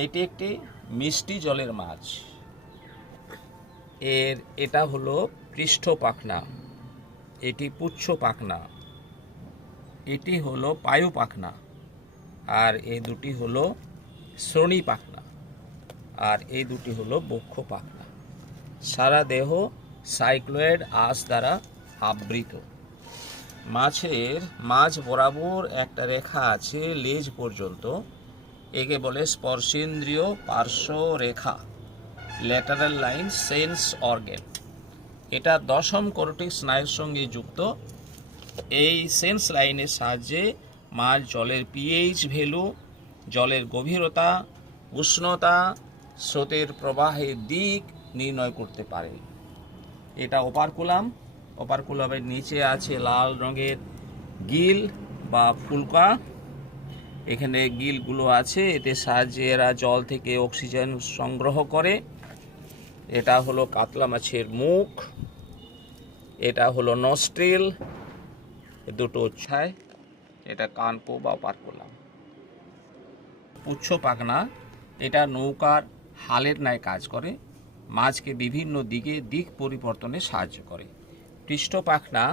এটি একটি মিষ্টি জলের মাছ। এটা হলো পৃষ্ঠ পাখনা, এটি পুচ্ছ পাখনা, এটি হলো পায়ু পাখনা, আর এই দুটি হলো শ্রোণী পাখনা, আর এই দুটি হলো বক্ষ পাখনা। সারা দেহ সাইক্লোয়েড আঁশ দ্বারা আবৃত। মাছের মাঝ বরাবর একটা রেখা আছে লেজ পর্যন্ত, একে বলে স্পর্শেন্দ্রিয় পার্শ্ব রেখা, ল্যাটারাল লাইন সেন্স অর্গান। এটা দশম করোটিক স্নায়ুর সঙ্গে যুক্ত। এই সেন্স লাইনের সাহায্যে মাছ জলের পিএইচ ভ্যালু, জলের গভীরতা, উষ্ণতা, স্রোতের প্রবাহের দিক নির্ণয় করতে পারে। এটা ওপারকুলাম। ওপারকুলামের নিচে আছে লাল রঙের গিল বা ফুলকা। এখানে গিলগুলো আছে, এতে সাহায্যে এরা জল থেকে অক্সিজেন সংগ্রহ করে। এটা হলো কাতলা মাছের মুখ, এটা হলো নস্ট্রিল, দুটো ছায়, এটা কানপো বা ওপারকুলাম। পুচ্ছ পাখনা এটা নৌকার হালের ন্যায় কাজ করে, মাছকে বিভিন্ন দিক পরিবর্তনে সাহায্য করে। পৃষ্ঠ পাখনা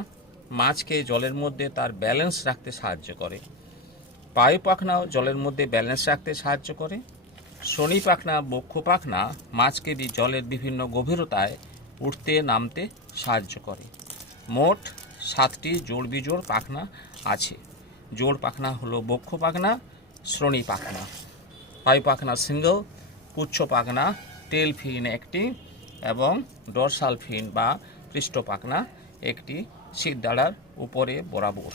মাছকে জলের মধ্যে তার ব্যালেন্স রাখতে সাহায্য করে। পায়ু পাখনাও জলের মধ্যে ব্যালেন্স রাখতে সাহায্য করে। শ্রোণী পাখনা, বক্ষ পাখনা মাছকে জলের বিভিন্ন গভীরতায় উঠতে নামতে সাহায্য করে। মোট 7টি জোড় বিজোড় পাখনা আছে। জোড় পাখনা হলো বক্ষ পাখনা, শ্রোণী পাখনা, পায়ু পাখনা সিঙ্গল, পুচ্ছ পাখনা টেল ফিন একটি, এবং ডরসাল ফিন বা পৃষ্ঠ পাখনা একটি শিরদাঁড়ার উপরে বরাবর।